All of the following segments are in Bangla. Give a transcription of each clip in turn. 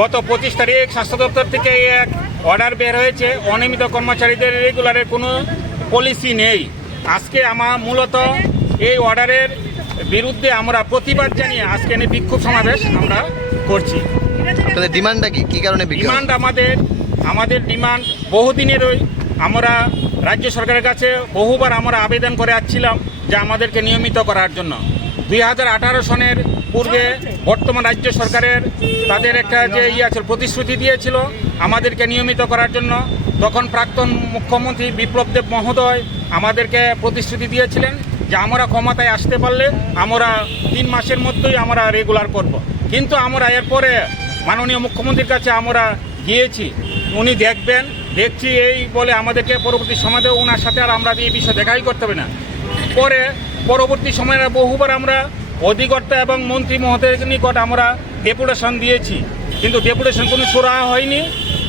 গত 25 তারিখ স্বাস্থ্য দপ্তর থেকে এক অর্ডার বের হয়েছে, অনিয়মিত কর্মচারীদের রেগুলারের কোনো পলিসি নেই। আজকে মূলত এই অর্ডারের বিরুদ্ধে আমরা প্রতিবাদ জানিয়ে আজকে বিক্ষোভ সমাবেশ আমরা করছি। আপনাদের ডিমান্ডটা কি কারণে? ডিমান্ড আমাদের ডিমান্ড বহুদিনেরই। আমরা রাজ্য সরকারের কাছে বহুবার আমরা আবেদন করে আসছিলাম যে আমাদেরকে নিয়মিত করার জন্য। 2018 সনের পূর্বে বর্তমান রাজ্য সরকারের তাদের একটা যে আছে প্রতিশ্রুতি দিয়েছিল আমাদেরকে নিয়মিত করার জন্য। তখন প্রাক্তন মুখ্যমন্ত্রী বিপ্লব দেব মহোদয় আমাদেরকে প্রতিশ্রুতি দিয়েছিলেন যে আমরা ক্ষমতায় আসতে পারলে আমরা 3 মাসের মধ্যেই আমরা রেগুলার করব। কিন্তু আমরা এরপরে মাননীয় মুখ্যমন্ত্রীর কাছে আমরা গিয়েছি, উনি দেখছি এই বলে আমাদেরকে পরবর্তী সময়ে ওনার সাথে আর আমরা এই বিষয়ে দেখাই করতে হবে না। পরবর্তী সময়ে বহুবার আমরা অধিকর্তা এবং মন্ত্রী মহোদয়ের নিকট আমরা ডেপুটেশন দিয়েছি, কিন্তু ডেপুটেশন কোনো সুরাহা হয়নি।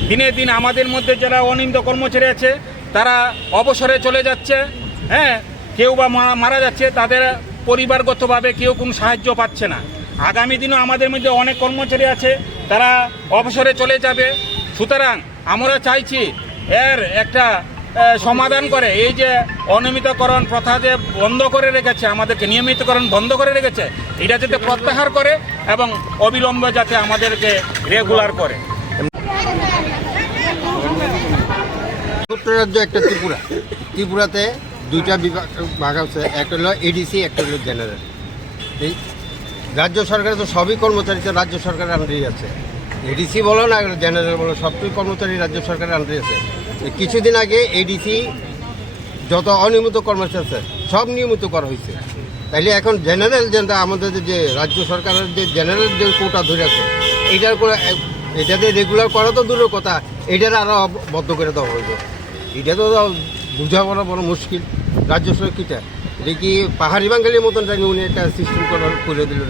দিনে দিন আমাদের মধ্যে যারা অনিয়মিত কর্মচারী আছে তারা অবসরে চলে যাচ্ছে, কেউ বা মারা যাচ্ছে, তাদের পরিবারগতভাবে কেউ কোনো সাহায্য পাচ্ছে না। আগামী দিনও আমাদের মধ্যে অনেক কর্মচারী আছে তারা অবসরে চলে যাবে। সুতরাং আমরা চাইছি এর একটা সমাধান করে, এই যে অনিয়মিতকরণ প্রথা যে বন্ধ করে রেখেছে, আমাদেরকে নিয়মিতকরণ বন্ধ করে রেখেছে, এটা যাতে প্রত্যাহার করে এবং অবিলম্বে যাতে আমাদেরকে রেগুলার করে। উত্তর রাজ্য একটা ত্রিপুরাতে 2টা ভাগ আছে, একটা হলো এডিসি, একটা হলো জেনারেল। এই রাজ্য সরকারে তো সবই কর্মচারী তো রাজ্য সরকারের আন্ডারেই আছে। এডিসি বলো না জেনারেল বলো, সবটাই কর্মচারী রাজ্য সরকারের আন্ডারে আছে। কিছুদিন আগে এডিসি যত অনিয়মিত কর্মচারী আছে সব নিয়মিত করা হয়েছে। তাইলে এখন জেনারেল যেটা আমাদের যে রাজ্য সরকারের যে জেনারেল যে কোটা ধরে আছে এইটার করে এটাতে রেগুলার করা তো দূরের কথা, এটার আরও বদ্ধ করে দেওয়া হইল। এটা তো বোঝাপড়া বড় মুশকিল। রাজ্য সরকার এটা কি পাহাড়ি বাঙালির মতন জানি উনি একটা সিস্টেম করে দিল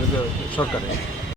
সরকারে।